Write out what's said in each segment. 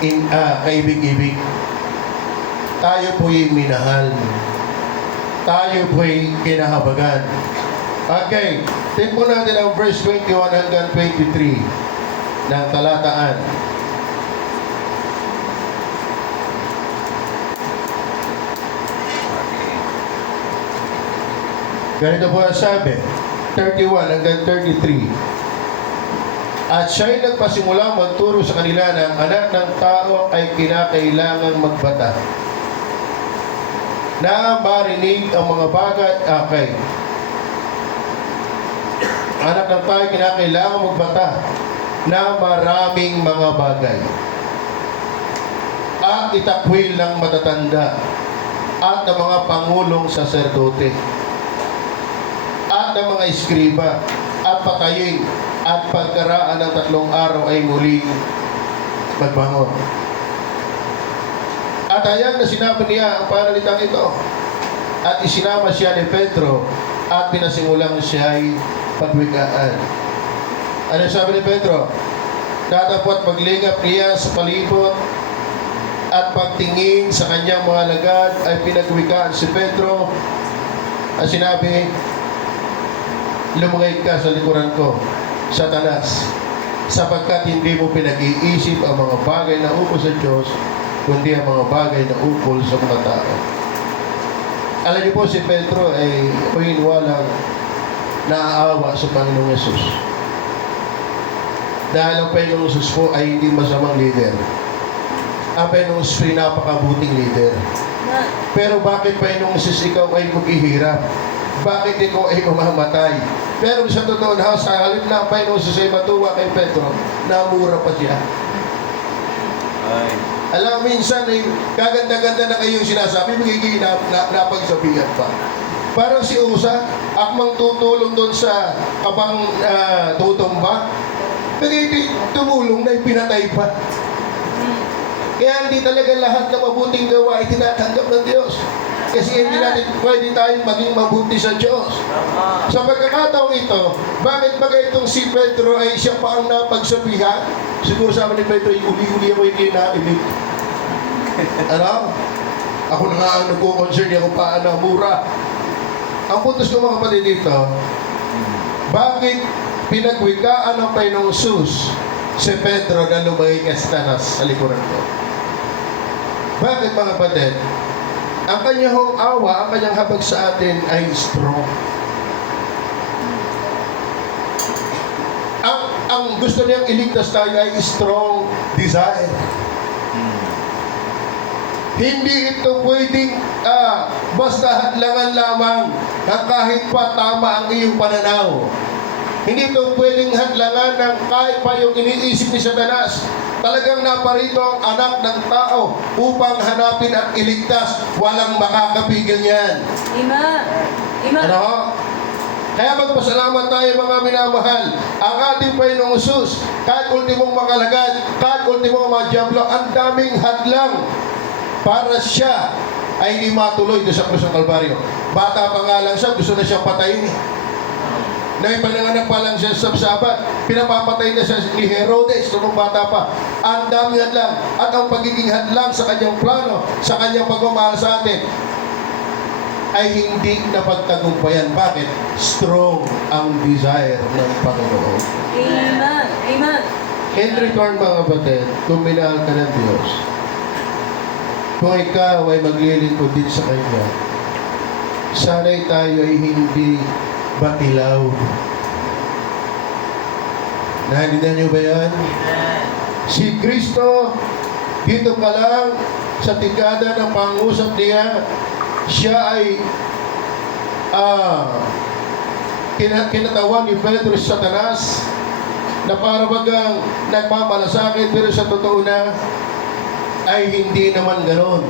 kaibig-ibig. Tayo po'y minahal. Tayo po'y kinahabagan. Okay, tingnan po natin ang verse 21 hanggang 23 ng talataan. Ganito po ang sabi, 31 hanggang 33. At siya'y nagpasimula magturo sa kanila ng anak ng tao ay kinakailangang magbata. Na marinig ang mga bagay, okay. Anak ng tao ay kinakailangang magbata na maraming mga bagay. At itakwil ng matatanda at ng mga pangulong saserdote at ng mga iskriba at patayin at pagkaraan ng 3 araw ay muling magbangon. At ayan na sinabi niya ang panalitang ito. At isinama siya ni Pedro at pinasimulang siya ay pagwikaan. Ano sabi ni Pedro? Datapot paglingap niya sa palibot at pagtingin sa kanyang mga lagad ay pinagwikaan si Pedro at sinabi, lumungay ka sa likuran ko, Satanas, sapagkat hindi mo pinag-iisip ang mga bagay na ukol sa Diyos, kundi ang mga bagay na ukol sa mga tao. Alam niyo po, si Pedro ay walang naaawa sa Panginoong Yesus. Dahil ang Panginoong Yesus po ay hindi masamang leader. Ang Panginoong Yesus ay napakabuting leader. Pero bakit Panginoong Yesus ikaw ay maghihirap? Bakit ikaw ay mamamatay? Pero sa totoo na, sa halip na Panginoon Yesus ay matuwa kay Pedro, namura pa siya. Ay. Alam, minsan ay kaganda-ganda na kayong sinasabi, magiging napagsabihan pa. Parang si Usa, akmang tutulong doon sa kabang tutumba, tumulong na ipinatay pa. Kaya hindi talaga lahat na mabuting gawa ay tinatanggap ng Diyos. Kasi hindi natin pwede tayong maging mabuti sa Diyos. Sa pagkakataong ito, bakit ba itong si Pedro ay siya pa ang napagsabihan? Siguro sabi ni Pedro, uli-uli ako hindi naibig. Ano? Ako na nga ang nagko-concern niya kung paano mura. Ang puntos ko mga kapatid dito, bakit pinagwikaan ng Panginoong Sus si Pedro na lumagay kay Satanas sa likuran ko? Bakit mga kapatid? Ang kanyang awa, ang kanyang habag sa atin ay strong. Ang gusto niyang iligtas tayo ay strong desire. Hindi ito pwedeng basta hadlangan lamang na kahit pa tama ang iyong pananaw. Hindi ito pwedeng hadlangan ng kahit pa yung iniisip ni Satanas. Talagang naparito ang anak ng tao upang hanapin at iligtas. Walang makakapigil niyan. Amen. Amen. Ano? Kaya magpasalamat tayo mga minamahal. Ang ating Panginoong Hesus, kahit ultimong makalagad, kahit ultimong mga diablo, ang daming hadlang para siya ay hindi matuloy doon sa krus ng Kalbaryo. Bata pa nga lang siya, gusto na siyang patayin. Dahil pananganak pa lang siya sa Sabat, pinapapatay na siya ni Herodes nung bata pa. Ang dami hadlang at ang pagiging hadlang sa kanyang plano, sa kanyang pagmamahal sa atin, ay hindi napagtagumpayan. Bakit? Strong ang desire ng Panginoon. Amen. Amen. In return mga kapatid, kung minahal ka ng Diyos, kung ikaw ay maglilingkod din sa Kanya, sana'y tayo ay hindi batilaw. Nahindihan niyo ba yan? Si Kristo, dito pa lang sa tikada ng pangusap niya, siya ay kinatawan ni Pedro sa Satanas na para bagang nagmamalasakit, pero sa totoo na ay hindi naman ganon.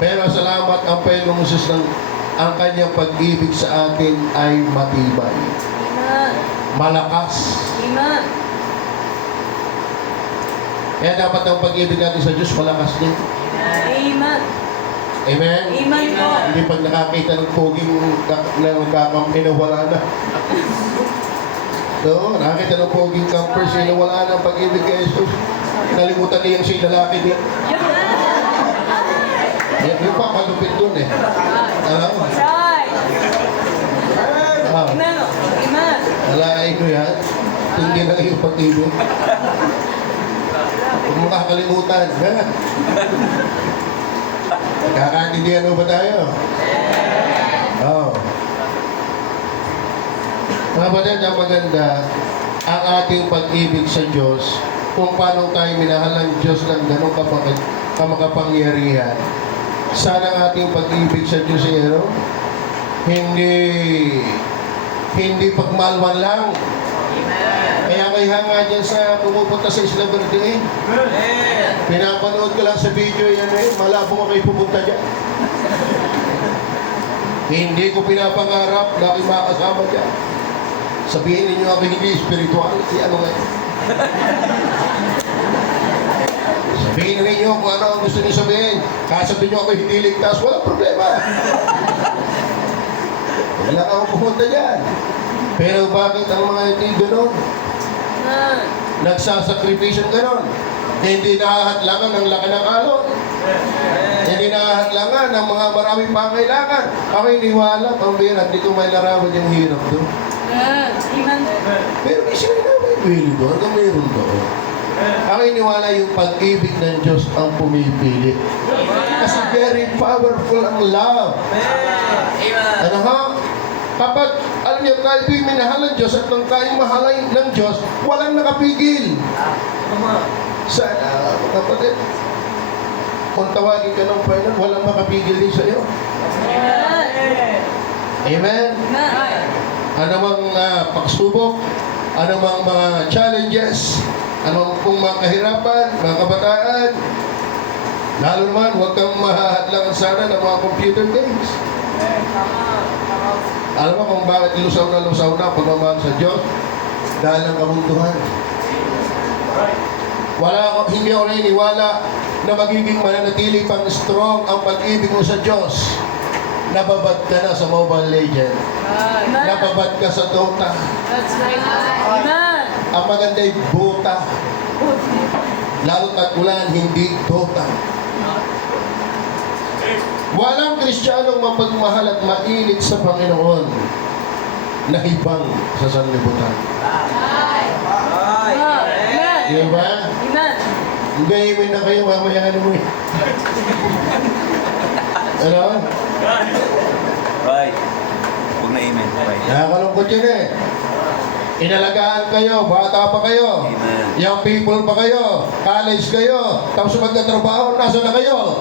Pero salamat ang Panginoong Hesus ng ang kanyang pag-ibig sa atin ay matibay. Amen. Malakas. Amen. Kaya dapat ang pag-ibig natin sa Diyos malakas din. Amen. Amen? Amen po. Hindi pag nakakita ng poging na magkakampi na wala na. So, nakakita ng poging campers na wala na ang pag-ibig kay Jesus. Nalimutan niya yung si lalaki din. Yung pa, malupit dun eh. Alam mo? Right. Ah, Amen. Amen. alaay ko yan. Hindi na yung pag-ibig. Huwag mo kakalimutan. Ha? Kakaintindihan mo ba tayo? Oo. Mga kapatid, ang maganda, ang ating pag-ibig sa Diyos, kung paano tayo minahal ng Diyos ng ganong kamakapangyarihan. Sana ang ating pag-ibig sa Diyos ay ano? Hindi pagmalwan lang. Kaya kay hanga dyan sa pumupunta sa Isla Verde eh. Pinapanood ko lang sa video yan eh. Malabo ko kayo pupunta dyan. Hindi ko pinapangarap na kayo makasama dyan. Sabihin ninyo ako hindi spirituality. Ano nga yun? Sabihin ninyo kung ano ang gusto niyo sabihin. Kasabihin niyo ako hindi ligtas. Walang problema. Wala akong pumunta dyan. Pero bakit ang mga hindi gano'n? Amen. Nagsasakripisyon gano'n. Hindi nakahadlangan ng laki ng alon. Hindi nakahadlangan ng mga maraming pangailangan. Ako iniwala, pambira, hindi ko may larawan yung hirap doon. Amen. Pero di sila namimili doon. Hanggang meron doon. Ako iniwala yung pag-ibig ng Diyos ang pumipili. Kasi very powerful ang love. Ano ha? Kapag, alam niyo, tayo minahal ng Diyos at nang tayo mahalay ng Diyos, walang nakapigil. Sana, mga kapatid, kung tawagin ka ng Panginoon, walang makapigil din sa iyo. Amen? Amen. Anumang pagsubok, anumang mga challenges, anumang pong mga kahirapan, mga kabataan, lalo naman, huwag kang mahahadlangan sana ng mga computer games. Alam mo kung bakit lusaw na pagmamahal sa Diyos? Dahil ng kabuntuhan. Hindi ako naniniwala na magiging mananatili pang strong ang pag-ibig mo sa Diyos. Nababad ka na sa Mobile Legend. Amen. Nababad ka sa Dota. That's right. Amen. Ang maganda ay Bota. Lalo tag-ulan, hindi Dota. Walang Kristiyanong mapagmahal at mainit sa Panginoon na ibang sa sanlibutan. Amen. Di ba? Amen. Gayimin na kayo, mamaya ano mo eh. Ano? Right. Huwag na amen. Right. Nakakalungkot yun eh. Inalagaan kayo, bata pa kayo. Amen. Young people pa kayo. College kayo. Tapos magkatrabaho, nasa na kayo?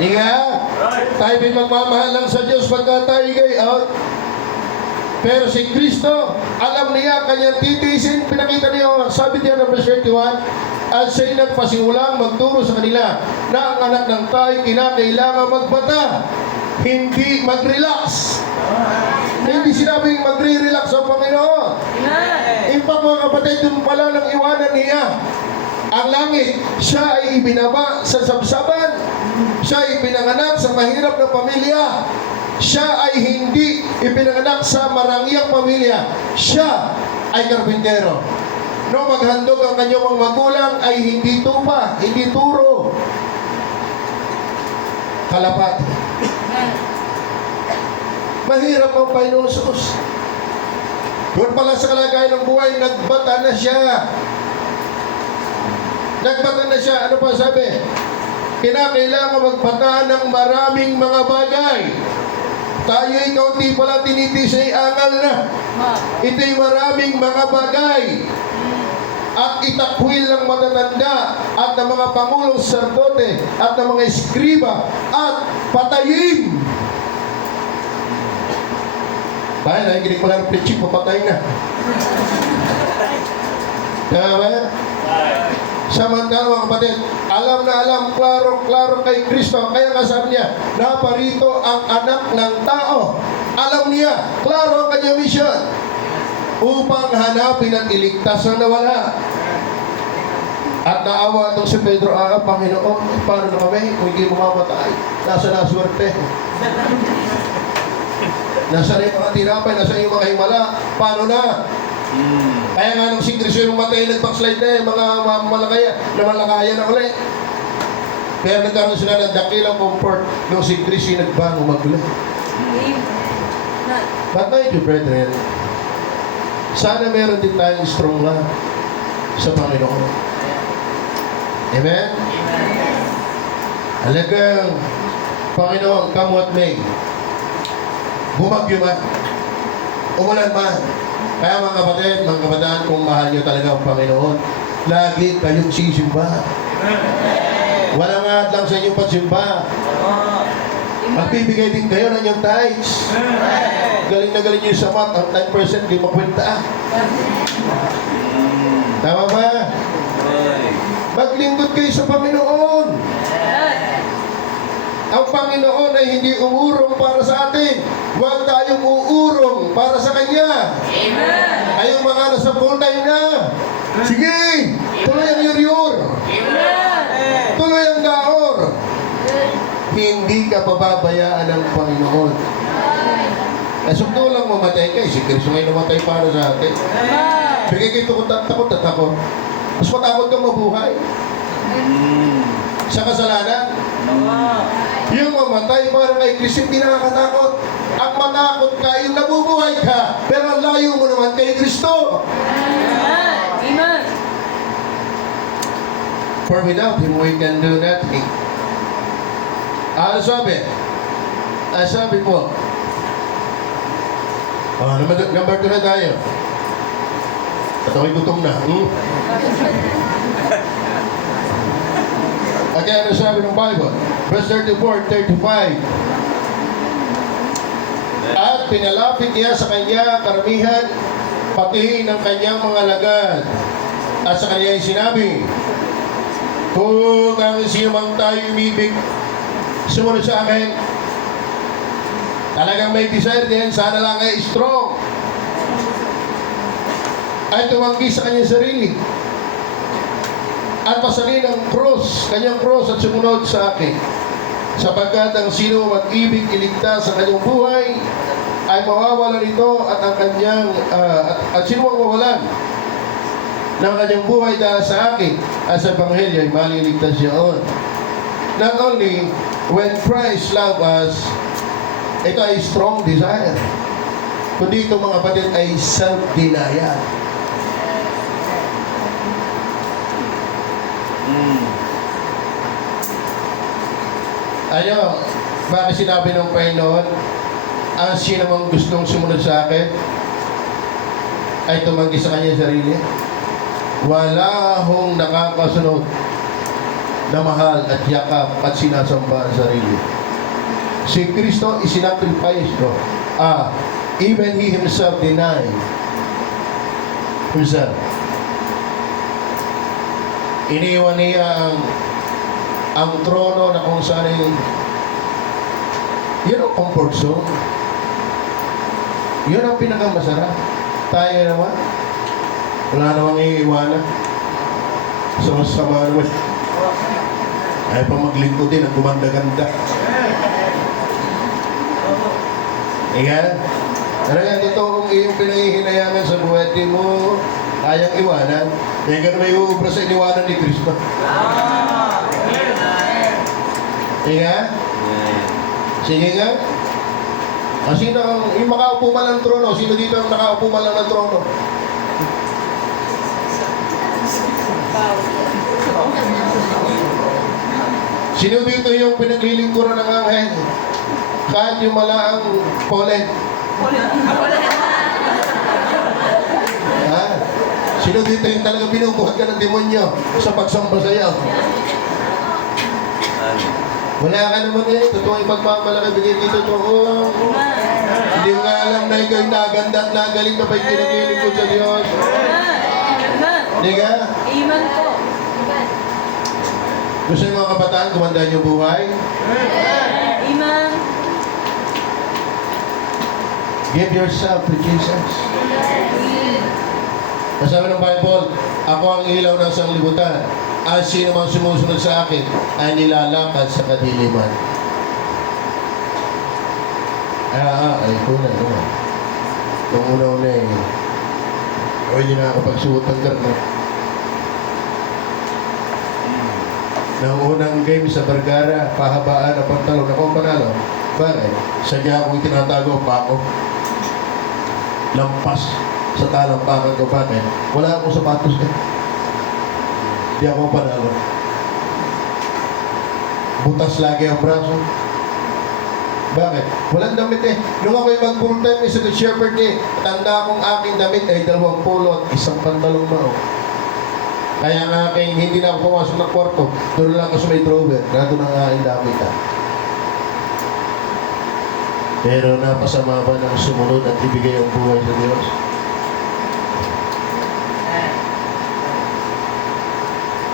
Inga, tayo may magmamahal lang sa Diyos pagka tayo out. Pero si Kristo, alam niya kanyang titiisin. Pinakita niyo, sabi niya ng verse 31, at siya'y nagpasimulang magturo sa kanila na ang anak ng tayo kinakailangan magbata, hindi mag-relax. Hindi sinabing magre-relax ang Panginoon. Amen. In fact, mga kapatid, doon pala nang iwanan niya ang langit. Siya ay ibinaba sa sabsaban. Siya ay pinanganak sa mahirap na pamilya. Siya ay hindi ipinanganak sa marangyang pamilya. Siya ay karpintero. No maghandog ang kanyang mga magulang ay hindi tupa, hindi turo. Kalapat. Mahirap ang Panginoon Jesus. Doon pala sa kalagayan ng buhay, nagbata na siya. Nagbata na siya. Ano pa sabi? Kinakailangan magbata ng maraming mga bagay. Tayo ay kaunti pala tinitis ay angal na. Ito'y maraming mga bagay. At itakwil ng matatanda at ng mga pangulong sardote at ng mga eskriba at patayin. Tayo, nakikinig pala ng preaching, papatayin na. Tama ba? Samantala mga kapatid, alam na alam, klaro kay Kristo. Kaya kasabi niya, naparito ang anak ng tao. Alam niya, klaro ang kanyang mission. Upang hanapin at iligtas ang nawala. At naawa itong si Pedro, Panginoon, paano na kami kung hindi mamamatay? Nasa na swerte. Nasa na yung mga tinapay, nasa yung mga himala. Paano na? Kaya nga nung si Kristo yung matay, nag-backslide na eh, mga malakaya, na malakaya na ulit. Kaya nagkaroon sila ng dakilang comfort nung si Kristo yung nagbago mag-ulit. Amen. But my dear brethren, sana meron din tayong strong love sa Panginoon. Amen? Halagang, Panginoon, come what may. Bumagyo man. Umulan man. Kaya mga kapatid, mga kabataan, kung mahal nyo talaga ang Panginoon, lagi kayong sisimba. Wala nga lang sa inyong pagsimba. Magbibigay din kayo ng inyong tithes. Galing na galing nyo sa math, ang 10% di makwenta. Tama ba? Maglingkod kayo sa Panginoon. Ang Panginoon ay hindi uurong para sa atin. Huwag tayong uurong para sa Kanya. Amen. Kayong mga nasa full time na. Sige, tuloy ang yuryur. Amen. Tuloy ang gaor. Hindi ka pababayaan ng Panginoon. Nasukto lang mamatay ka. Si Kristo ngayon namatay para sa atin. Amen. Bigay kayo takot at takot. Mas matakot kang mabuhay. Sa kasalanan, yung mamatay para kay Kristo, hindi nakakatakot. Ang matakot ka, yung nabubuhay ka, pero ang layo mo naman kay Kristo. Amen. For without Him, we can do nothing. Ano sabi? Sabi po, number 2 na tayo. At ako'y gutom na. Okay, ano sabi ng Bible? Verse 34, 35. At pinalapit niya sa kanya karamihan, pati ng kanyang mga lagad. At sa kanya ay sinabi, kung ang sino mang tayo umibig, sumunod sa akin, talagang may desire din, sana lang ay strong. Ay tumanggi sa kanyang sarili. At pasalin ang cross, kanyang cross at sumunod sa akin. Sapagkat ang sino mag-ibig iligtas sa kanyang buhay, ay mawawala nito at ang kanyang, at sino ang mawalan ng kanyang buhay dahil sa akin at sa Ebanghelyo ay maliligtas yun. Not only when Christ loved us, ito ay strong desire. Kundi ito mga kapatid ay self-denial. Ano, bakit sinabi ng Panginoon, ang sino mang gustong sumunod sa akin, ay tumanggi sa kanya sarili? Wala hong nakakasunod na mahal at yakap at sinasamba ang sarili. Si Kristo isinacrifice ko. Even He Himself denied Himself. Iniwan niya ang trono na kung saan ay yun ang comfort zone. Yun ang pinakamasarap. Tayo naman, wala namang iiwanan. So, masama naman. Ay pa maglingkod din ang gumanda-ganda. Iyan. Pero yan, ito kung iyong pinahihinayangan sa buhay, di mo kayang iwanan. Kaya ganun may uubra sa iniwanan ni Kristo. Iyan. Sige nga. Sino ang, yung makaupo man ng trono? Sino dito ang nakaupo man lang ng trono? Sino dito yung pinaglilingkuran ng anghel? Kahit yung malaang polen. Ha? Sino dito yung talaga binubuhat ka ng demonyo sa pagsamba sa'yo? Wala ka naman eh. Totoo yung pagmamalaki. Bigay dito totoo. Hindi mo nga alam na ikaw yung naganda at nagaling na pa yung pinaglilingkod sa Diyos. Hindi ka? Amen po. Gusto yung mga kabataan, kumandaan yung buhay? Amen. Give yourself to Jesus. Sabi ng Bible, ako ang ilaw ng sanglibutan. At sino mang sumusunod sa akin ay nilalakad sa kadiliman. Ay, ito na. Nung una-una eh. O hindi na ako pagsuot ng garnet. Nang unang game sa Vergara, pahabaan ng pantalon, ako panalo. Bakit? Sadya akong tinatago pa ako. Lampas sa talampakan ko. Bakit? Wala akong sapatos eh. Hindi ako panalo. Butas lagi ang braso. Bakit? Walang damit eh. Nung ako'y mag-full time sa Good Shepherd eh, tanda akong aking damit ay 2 polo at 1 pantalong mao. Kaya nga aking hindi na ako pumasok ng kwarto, doon lang ako sa may drawer, nandun ang aking damit ah. Pero napasama ba ng sumunod at ibigay ang buhay sa Diyos?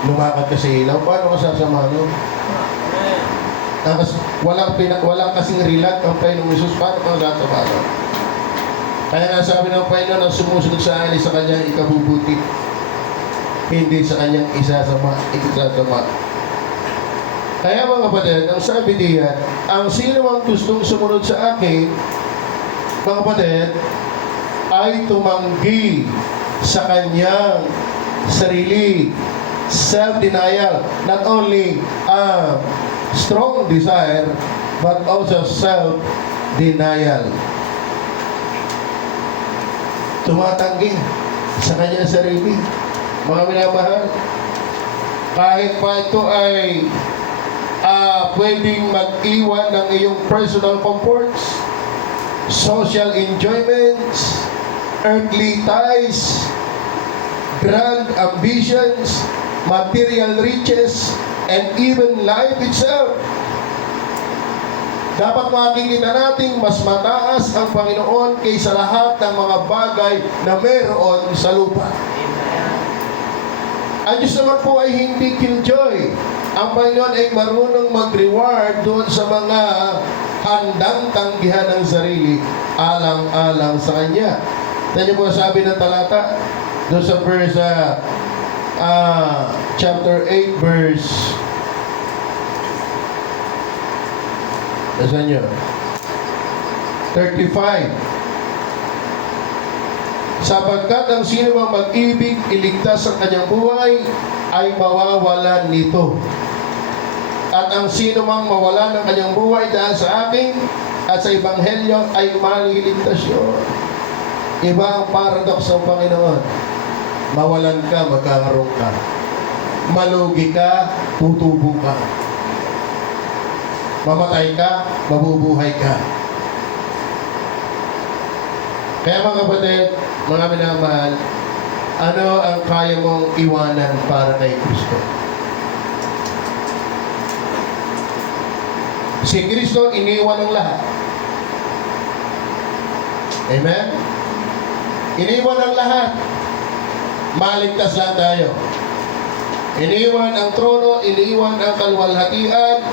Lumakad ka sa ilaw, paano ka sasama nun? Tapos walang kasing rilag ang Panginoong Jesus, paano ka sasama nun? Kaya nga sabi ng Panginoon, ang sumusunod sa akin sa kanyang ikabubuti, hindi sa kanyang isasama. Kaya mga kapatid, ang sabi diyan, ang sino mang gustong sumunod sa akin, mga kapatid, ay tumanggi sa kanyang sarili, self-denial, not only a strong desire, but also self-denial. Tumatanggi sa kanyang sarili. Mga minamahal, kahit pa ito ay pwedeng mag-iwan ng iyong personal comforts, social enjoyments, earthly ties, grand ambitions, material riches, and even life itself. Dapat makikita natin mas mataas ang Panginoon kaysa lahat ng mga bagay na meron sa lupa. Ang Diyos naman po ay hindi killjoy. Ang Panginoon ay marunong mag-reward doon sa mga handang tanggihan ng sarili alang-alang sa Kanya. Tignan niyo po sabi ng talata doon sa verse chapter 8 verse nasaan nyo? 35. Sapagkat ang sino mang mag-ibig iligtas ang kanyang buhay ay mawawalan nito. At ang sino mang mawala ng kanyang buhay dahil sa akin at sa Ebanghelyo ay maliligtas yun. Iba ang paradox ng Panginoon. Mawalan ka, magkakaroon ka. Malugi ka, tutubo ka. Mamatay ka, mabubuhay ka. Kaya mga kapatid, mga minamahal, ano ang kaya mong iwanan para kay Kristo? Si Kristo iniwan ang lahat. Amen? Iniwan ang lahat. Maligtas lang tayo. Iniwan ang trono, iniwan ang kaluwalhatian.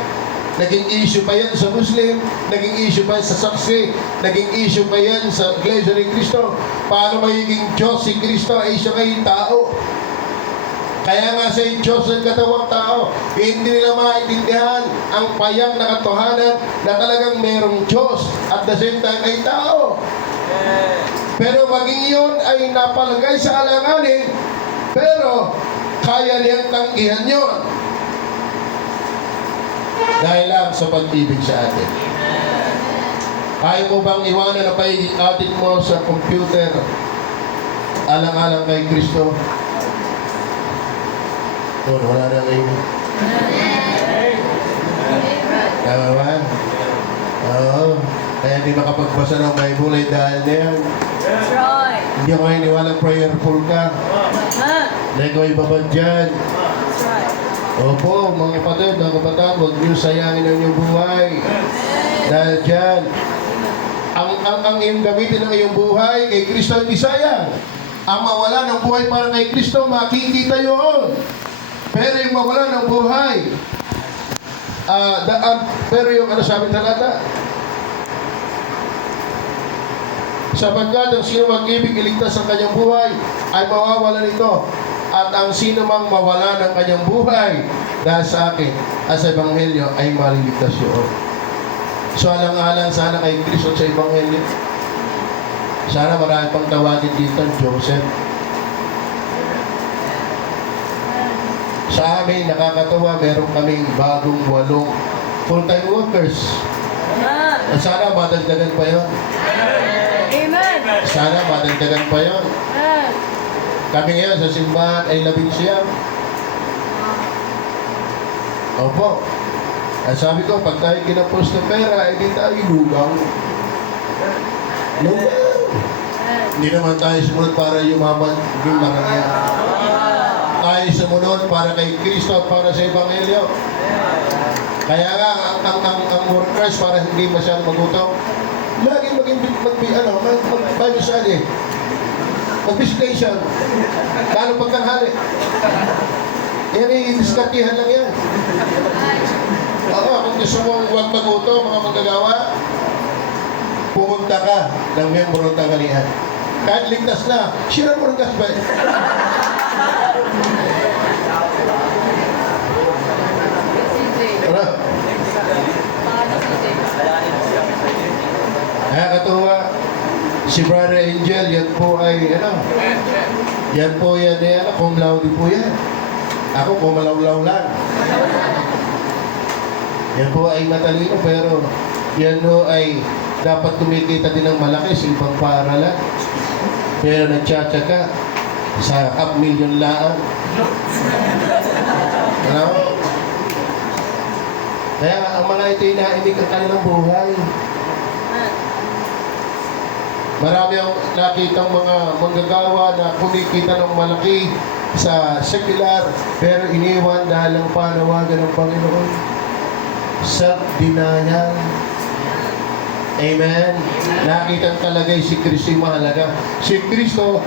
Naging issue pa yan sa Muslim, naging issue pa yan sa saksi, naging issue pa yan sa Iglesia ni Cristo. Paano magiging Diyos si Cristo ay siya kayong tao? Kaya nga sa Diyos ng katawang tao, hindi nila maintindihan ang payang na katotohanan na talagang merong Diyos at the same time ay tao. Pero maging yun ay napalagay sa alanganin, pero kaya niyang tanggihan yun. Dahil lang sa pag-ibig sa atin. Kaya mo bang iwanan na pagiging atin mo sa computer alang-alang kay Kristo? Doon, wala na kayo. Tama ba? Oo. Kaya hindi makapagbasa ng Bible ay dahil na yan. That's right. Hindi ako iniwalang prayerful ka. Dahil ko ibabad dyan. That's right. Opo, mga kapatid, huwag niyo sayangin ang inyong buhay. Dahil dyan, ang iyong gamitin ng iyong buhay kay Kristo hindi sayang. Ang mawala ng buhay para kay Kristo, makikita yun. Pero yung mawala ng buhay, pero yung sabi talata, sapagkat ang sino mag-ibig iligtas ang kanyang buhay ay mawawala nito. At ang sino mang mawala ng kanyang buhay dahil sa akin at sa Ebanghelyo ay maliligtas yun. So alang-alang sana kay Kristo sa Ebanghelyo. Sana marami pang tawagin dito, Joseph. Sa amin, nakakatawa, meron kaming bagong 8 full-time workers. Amen. Sana madagdagan pa yon. Amen. Sana madagdagan pa yon. Amen. Kami ngayon sa simbahan ay 11. Opo. At sabi ko, pag tayo kinapos ng pera, ay di tayo lugang. Lugang. Hindi naman tayo sumunod para yumaman yung marangya. Tayo sumunod para kay Kristo at para sa Ebanghelyo. Kaya nga, ang workers para hindi masyadong magutom, lagi mag-Bible study. Mag-visitation. Lalo pagtanghali. Yan ay diskartihan lang yan. Oo, kung gusto mong huwag magutom, mga manggagawa, pumunta ka ng miyembro ng tanghalian. Kahit ligtas na, sira mo rin ba? Ano? Nakakatuwa, si Brother Angel, yan po ay, yan po yan, cum laude po yan. Ako, kumalawlaw lang. Yan po ay matalino, pero yan po ay dapat kumikita din ng malaki sa ibang paaralan. Pero nagtsatsaga sa 500,000 laan. Ano? Kaya ang mga ito inainig ang kanilang buhay. Marami ang nakitang mga manggagawa na kumikita ng malaki sa secular, pero iniwan dahil ang panawagan ng Panginoon. Self-denial. Amen. Nakitang talagay si Kristo yung mahalaga. Si Kristo,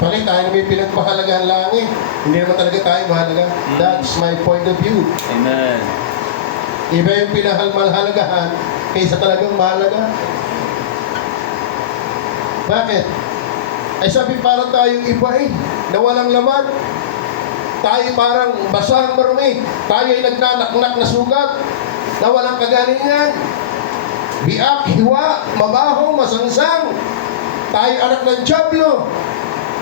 bakit tayo na may pinagpahalagaan langit? Hindi naman talaga tayo mahalaga. That's my point of view. Amen. Iba yung pinahalagahan kaysa talagang mahalaga. Bakit? Ay sabi parang tayong iba na walang laman. Tayo parang basahang marumi. Tayo ay nagnanaknak na sugat na walang kagalingan. Biak, hiwa, mabaho, masangsang. Tayo anak ng Diablo.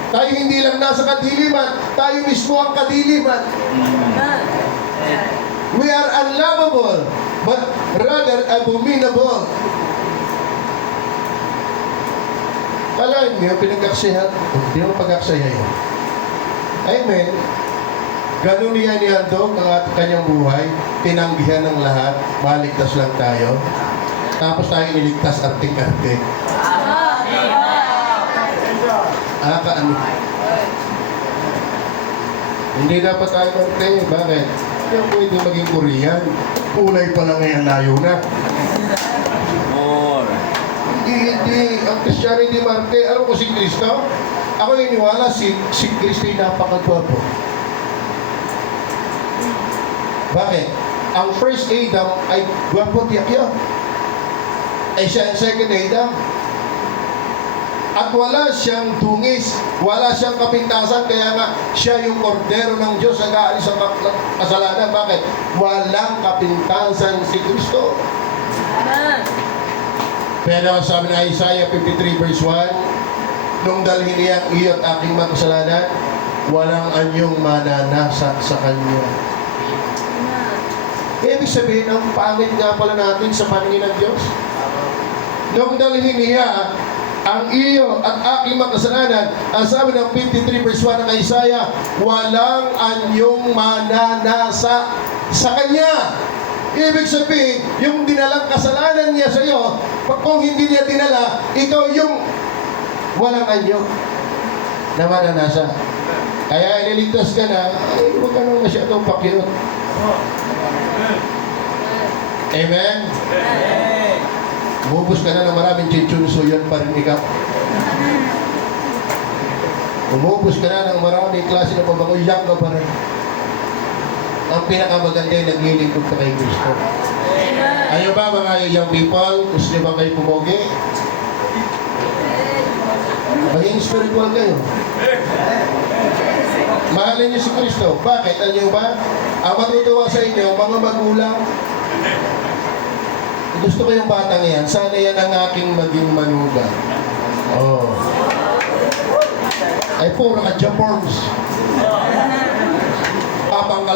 Tayo hindi lang nasa kadiliman, tayo mismo ang kadiliman. We are unlovable, but rather abominable. Kalahin niyo, pinag-aksihan, hindi mo pag-aksaya yun. Amen. Ganun niya nihandog ang kanyang buhay, tinanggihan ng lahat, maligtas lang tayo. Tapos tayo iniligtas arting-arting. Kaano? Hindi dapat tayo marte. Bakit? Yung pwede maging Korean. Kulay pa lang ngayon, layo na. More. Hindi. Ang Kristiyano hindi marte. Alam ko si Kristo? Ako iniwala si Kristo yung napakagwapo. Bakit? Ang first Adam ay gwapo tiyak yun. Ay siya ang second Adam. At wala siyang dungis, wala siyang kapintasan, kaya nga siya yung kordero ng Diyos na gaalis ang kasalanan. Bakit? Walang kapintasan si Kristo. Amen. Pero sabi na Isaiah 53 verse 1, nung dalhin niya ang iyo at aking mga kasalanan, walang anyong mananasa sa Kanya. Ibig sabihin, ang pangit nga pala natin sa paningin ng Diyos. Nung dalhin niya ang iyo at aking makasalanan, ang sabi ng 53 verse 1 ng Isaiah, walang anyong mananasa sa Kanya. Ibig sabihin, yung dinalang kasalanan niya sa iyo, kung hindi niya dinala, ikaw yung walang anyo na mananasa. Kaya iniligtas ka na, ay huwag ka nang masyadong pakirot. Amen? Umubos ka na ng maraming chichunso, yan pa rin ikaw. Umubos ka na ng maraming klase na pabango, yan ka pa rin. Ang pinakamaganda ay naglilingkod ka kay Kristo. Ayaw ba mga young people? Gusto niyo ba kayo pumogi? Maging spiritual kayo. Mahalin niyo si Kristo. Bakit? Ano ba? Ang matutuwa sa inyo, mga magulang, gusto ko yung batang yan. Sana yan ang aking maging manugang. Oh. Ay puro ka Japons.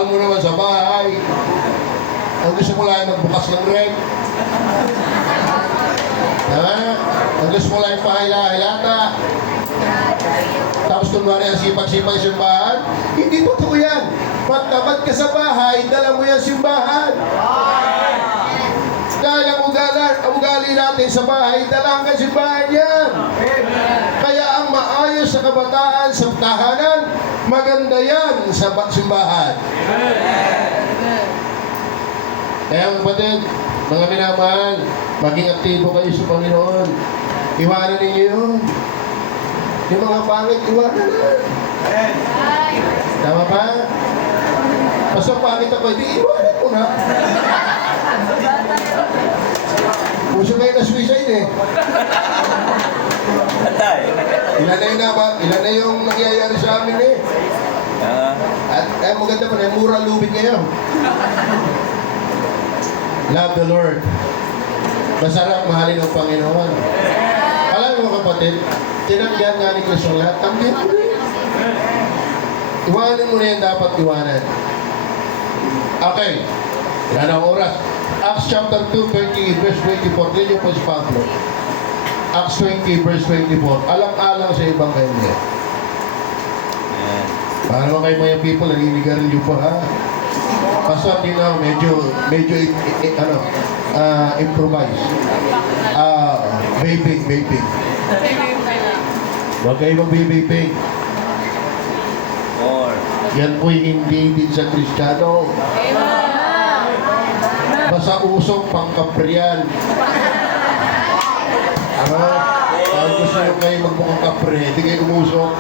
mahal mo naman sa bahay. Ang gusto mo lang magbukas ng rep. Diba? Ang gusto mo lang pahila-hilata. Tapos kunwari ang sipag-sipag sa simbahan, hindi totoo yan. Pagtapat ka sa bahay, dala mo yan simbahan. Dahil ang ugali natin sa bahay, dala ka simbahan yan. Kaya ang maayos sa kabataan, sa tahanan, maganda yan sa simbahan. Kaya mga kapatid, mga minamahal, maging aktibo kayo sa Panginoon. Iwanan ninyo yun. Yung mga pangit, iwanan na. Tama ba? Basta pangit ako, hindi iwanan mo na. Puso kayo na suicide eh. Atay. Ilan na yung nangyayari sa amin eh. At maganda pa rin, mura lubid ngayon. Love the Lord. Masarap mahalin ang Panginoon. Alam mo kapatid, tinanggihan nga ni Kristo lahat, tanggihan mo rin. Iwanan mo na yan dapat iwanan. Okay, ilan ang oras? Acts chapter 2, 20, verse 24. Tignan niyo po si Pablo. Acts 20, verse 24. Alang-alang sa Ebanghelyo. Para naman kayo mga people, naninigarin niyo po ha. Pastor, you know, medyo improvise. Vaping. Huwag kayo mag-vaping. Or. Yan po'y hindi din sa Kristiyano. Basta usok pangkapriyan. Pag gusto nyo kayo magbukang kapre, hindi kayo umusok.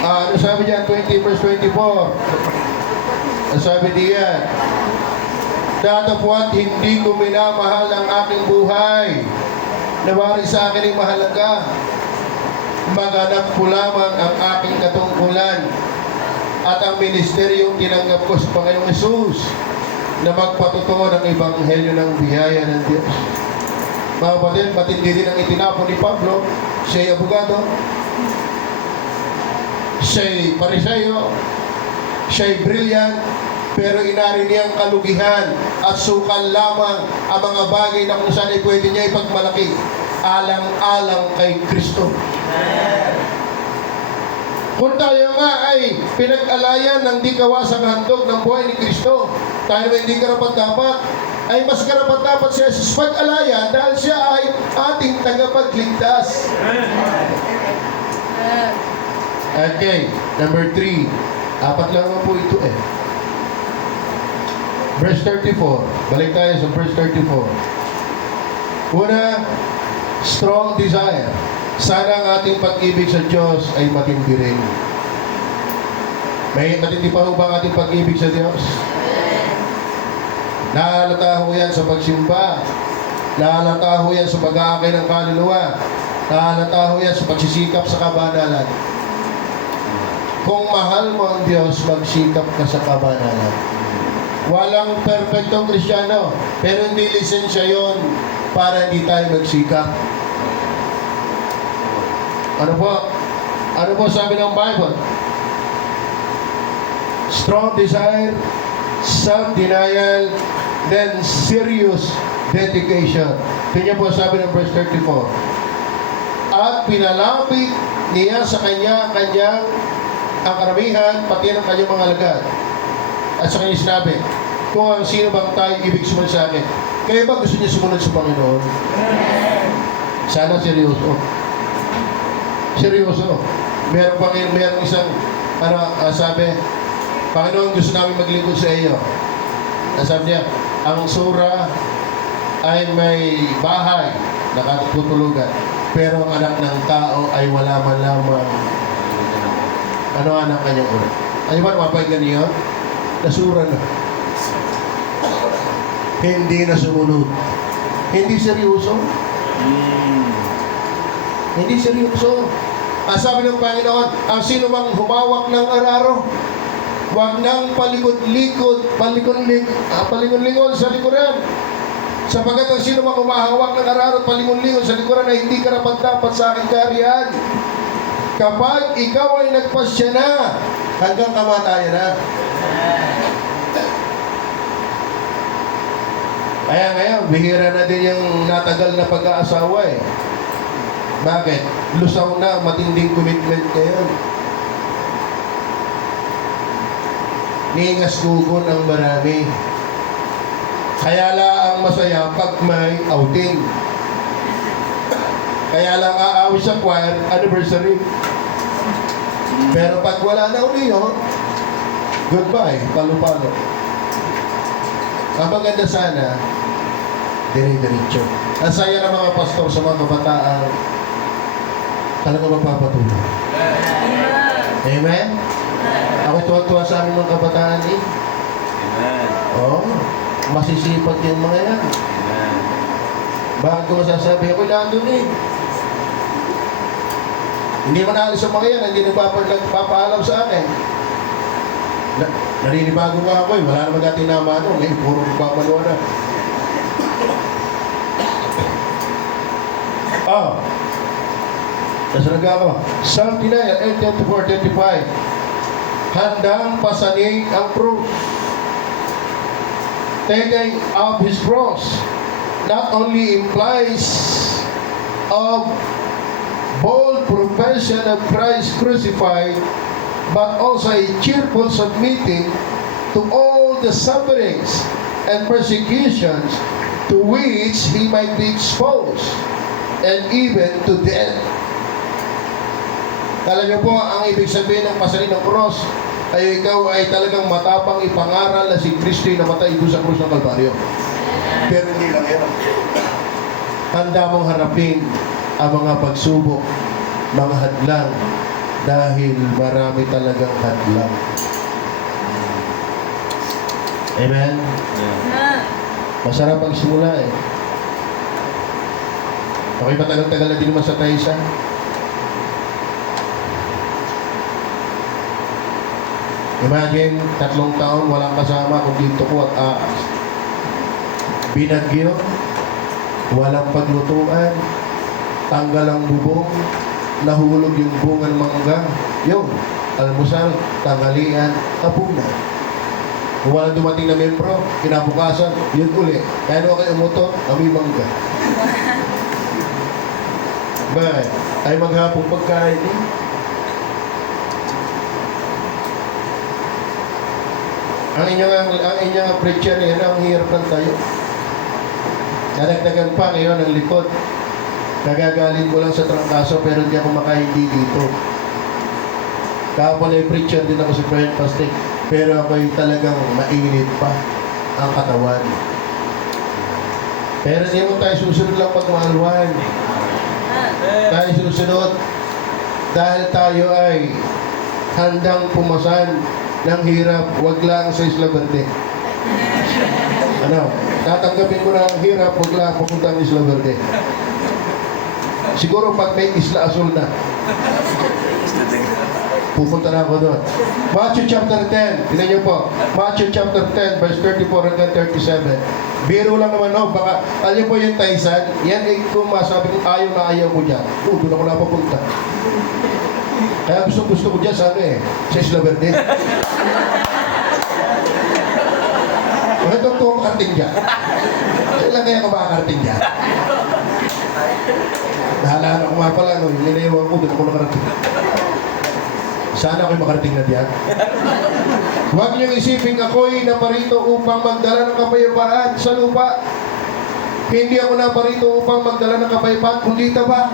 Ano sabi diyan, 20 verse 24? Ang sabi diyan, datapwat hindi ko minamahal ang aking buhay. Nawari sa akin ang mahalaga. Maganap ko lamang ang aking katungkulan at ang ministeryong tinanggap ko sa Panginoong Hesus na magpatotoo ng Ebanghelyo ng biyaya ng Diyos. Mga kapatid, matindi din ang itinapon ni Pablo. Siya'y abogado, siya'y pariseyo, siya'y brilliant, pero inari niyang kalugihan at sukal lamang ang mga bagay na kung saan ay pwede niya ipagmalaki alang-alang kay Kristo. Kung tayo nga ay pinag-alayan ng di kawasang handog ng buhay ni Kristo, tayo naman hindi karapat-dapat, ay mas karapat-dapat siya sa pag-alayan dahil siya ay ating tagapagligtas. Okay, number 3. Apat lang naman po ito eh. Verse 34. Balik tayo sa verse 34. Una, strong desire. Sana ang ating pag-ibig sa Diyos ay matindi rin. May matindi pa ho ba ang ating pag-ibig sa Diyos? Nahalata ho yan sa pagsimba. Nahalata ho yan sa pag-aakay ng kaluluwa. Nahalata ho yan sa pagsisikap sa kabanalan. Kung mahal mo ang Diyos, magsikap ka sa kabanalan. Walang perfectong Kristiyano, pero hindi lisensya yon para hindi tayo magsikap. Ano po? Ano po sabi ng Bible? Strong desire, self-denial, then serious dedication. Tingnan po sabi ng verse 34. At pinalapit niya sa kanyang ang karamihan, pati ng kanyang mga alagad. At sa kanya sinabi, kung ang sino bang tayo ibig sumunod sa akin, kayo ba gusto niya sumunod sa Panginoon? Sana seryoso. Seryoso. Meron isang, sabi, Panginoon, gusto namin maglingkod sa iyo. Sabi niya, ang sura ay may bahay na katutulugan, pero ang anak ng tao ay wala man lamang. Ano anak kanyang una? Ano ba, mapagyan niyo? Nasura na. Hindi na sumunod. Hindi seryoso. Hindi seryoso. Ang sabi ng Panginoon, ang sino mang humawak ng araro, huwag nang palingon-lingon sa likuran. Sapagat ang sino mang humahawak ng araro at palingon-lingon sa likuran ay hindi karapat-dapat sa aking kaharian. Kapag ikaw ay nagpasya na, hanggang kamatayan na. Kaya ngayon, bihira na din yung natagal na pag-aasawa eh. Bakit? Lusaw na, matinding commitment ngayon. Ningas-gugon ang marami. Kaya lang ang masaya pag may outing. Kaya lang aawi sa choir, anniversary. Pero pag wala na uli yun, goodbye, palo-palo. Ang maganda sana, dire-diretso. Ang saya ng mga pastor sa mga kabataan, talaga magpapatuloy. Amen? Ako tuwa-tuwa sa aming mga kabataan eh. Amen. Oo, masisipag yung mga yan. Amen. Bakit ko masasabi? Ako'y nandun eh. Hindi man naalis ang mga yan, hindi nagpapaalam sa akin. Naninibago nga ako eh, wala naman dati naman ano, ngayon puro nagpapalawa na. Nasunod ako. Psalm 9, 8-34-35. Handang pasanig ang krus. Taking up his cross not only implies of bold profession of Christ crucified, but also a cheerful submitting to all the sufferings and persecutions to which he might be exposed, and even to death. Alam niyo po, ang ibig sabihin ng pasanin ng cross ay ikaw ay talagang matapang ipangaral na si Kristo ay namatay doon sa krus ng Kalbaryo. Pero hindi lang yan. Handa mong harapin ang mga pagsubok, mga hadlang, dahil marami talagang hadlang. Amen? Yeah. Masarap ang simula eh. Okay, matagal-tagal na din naman sa Taisa. Imagine, 3 taon walang kasama kung dito ko at aas. Binagyo, walang paglutuan, tanggal ang bubong, nahulog yung bungang mangga. Yun, almusal, tanghalian, hapunan. Kung walang dumating na membro, kinabukasan, yun uli. Kaya naman kayo umuto, amoy mangga. Bakit? Ay maghapong pagkain eh. Ang inyong preacher yan, ang hirap lang tayo. Nadagdagan pa ngayon ang likod. Nagagaling ko lang sa trangkaso pero hindi ako makahindi dito. Kahapon ay preacher din ako sa Prayer Fasting. Pero ako'y talagang mainit pa ang katawan. Pero hindi mo tayo susunod lang pagmahalwan. Tayo susunod dahil tayo ay handang pumasan ng hirap, wag lang sa Isla Verde. Ano? Tatanggapin ko na ang hirap, wag lang papunta ng Isla Verde. Siguro pag may Isla Azul na, pupunta na ako doon. Matthew chapter 10, tignan niyo po. Matthew chapter 10, verse 34 hanggang 37. Biro lang naman, no? Baka, alam niyo po yung Taisan, yan eh, kung masabi kong ayaw na ayaw ko dyan, doon ako napapunta. Kaya gusto ko dyan sa ano eh, sa Isla Verde. Ito ko makarating dyan. Kailan kaya ka makarating dyan? Nahalala ko nga pala, no? Yung nilaiwan ko, doon ako nakarating. Sana ako'y makarating na diyan. Huwag niyong isipin ako'y naparito upang magdala ng kapayapaan sa lupa. Hindi ako naparito upang magdala ng kapayapaan, kundi taba.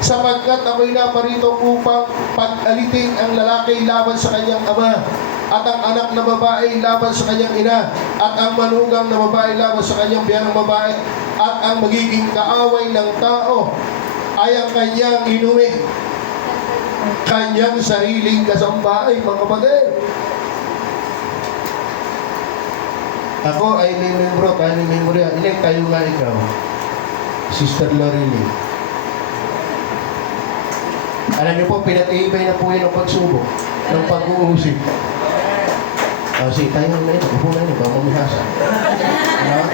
Sapagkat ako'y naparito upang pag-alitin ang lalaki laban sa kanyang ama, at ang anak na babae laban sa kanyang ina, at ang manugang na babae laban sa kanyang biyanang babae, at ang magiging kaaway ng tao ay ang kanyang inuwi, kanyang sariling kasambahay, mga kapatid. Ako ay may membro, tayo may memorya. Ilang tayo nga ikaw, Sister Lorelei. Alam niyo po, pinatibay na po yan ang pagsubok ng pag-uusip. Sige, tayo na yun. Upo na yun, baka mamihasa. Ano?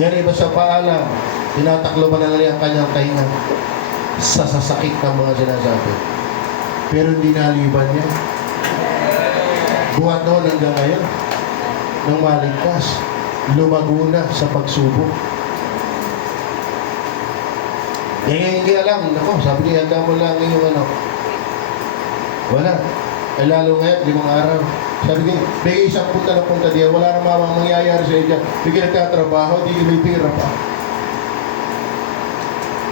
Yan iba sa paalam. Tinataklo ba na lang ang kanyang kahinga sa sasakit ng mga sinasabi. Pero hindi naliban niya. Buhat noon hanggang ngayon. ng maligtas. Lumago na sa pagsubok. Yan hindi alam. Nako, sabi niya, handa mo lang yung ano. Wala. Eh lalo ngayon, 5 araw. Sabi niya, bigay isang punta na punta diyan. Wala na mamang mangyayari sa iyo. Bigyan nagtatrabaho, di may pira pa.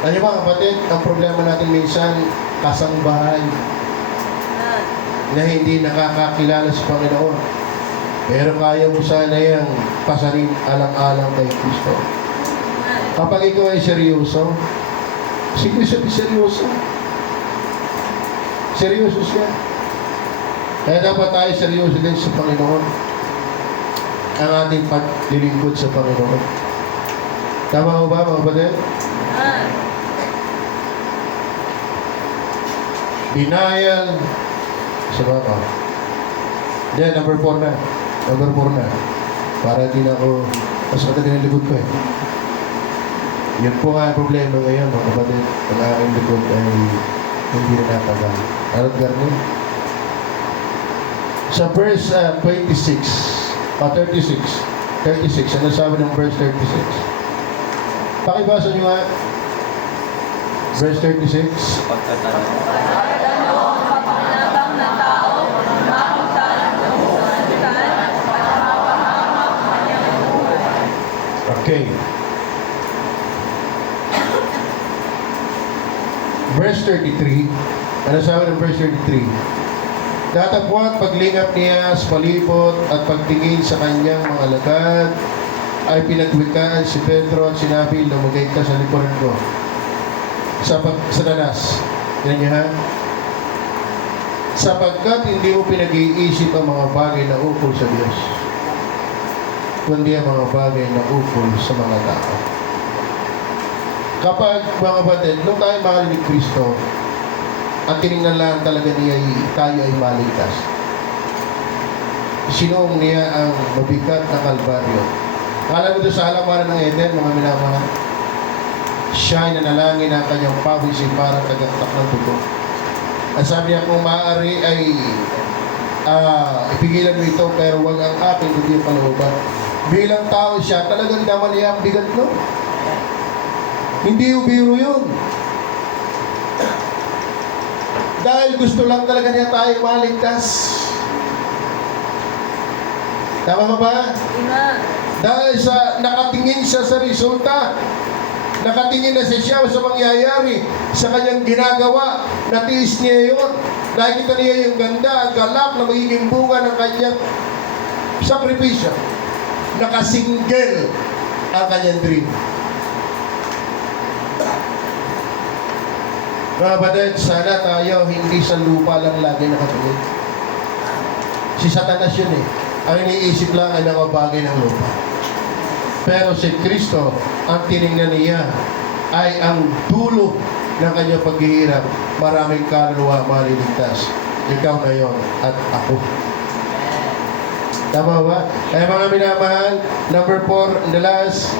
Ano ba, kapatid, ang problema natin minsan, kasambahay na hindi nakakakilala sa Panginoon. Pero kaya mo sana yung pasarin alang-alang kay Kristo. Kapag ikaw ay seryoso, si Kristo ay seryoso. Seryoso siya. Kaya dapat tayo seryoso din sa Panginoon. Ang ating paglilingkod sa Panginoon. Tama mo ba, mga kapatid? Denial sa baba. Then, number 4 na. Number 4 na. Para hindi na ako mas matali ng likod ko eh. Yun po nga ang problema ngayon, mga kapatid. Ang aking likod ay hindi na natagal. Anong garnin? Sa verse 26, 36, ano sabi ng verse 36? Pakibasa nyo nga. Verse 36. Okay. Verse 33. Ano sabi ng verse 33? Datapwat paglingap niya sa palibot at pagtingin sa kanyang mga alagad ay pinagwikaan si Pedro at sinabi, lumagay ka sa likuran ko. Sa danas. Ganyan. Sapagkat hindi mo pinag-iisip ang mga bagay na ukol sa Diyos, kundi ang mga bagay na ukol sa mga tao. Kapag, mga batid, nung tayo mahal ni Kristo, ang tinignan lang talaga niya ay tayo ay maligtas. Sinuong niya ang mabigat na Kalbaryo. Akala mo doon sa halamanan ng Eden, mga minamahal, siya ay nanalangin ang kanyang pawis ay parang tagaktak ng dugo. At sabi niya, kung maaari ay ipigilan mo ito, pero wag ang aking kundi ang kalooban. Bilang tao siya, talagang daman niya ang bigat no? Hindi biro yun. Dahil gusto lang talaga niya tayo maligtas. Tama ba? Dahil sa nakatingin siya sa resulta, nakatingin na siya sa mangyayari, sa kanyang ginagawa, natiis niya yun. Nakikita niya yung ganda, ang galak na magiging bunga ng kanyang sakripisyo. Nakasingle ang kanyang dream. Mga kapatid, sana tayo hindi sa lupa lang lagi nakatingin. Si Satanas yun eh. Ang iniisip lang ay mga bagay ng lupa. Pero si Kristo, ang tinignan niya ay ang dulo ng kanyang paghihirap. Maraming kaluluwa maliligtas. Ikaw na yon at ako. Tama ba? Kaya mga minamahal, number 4, the last,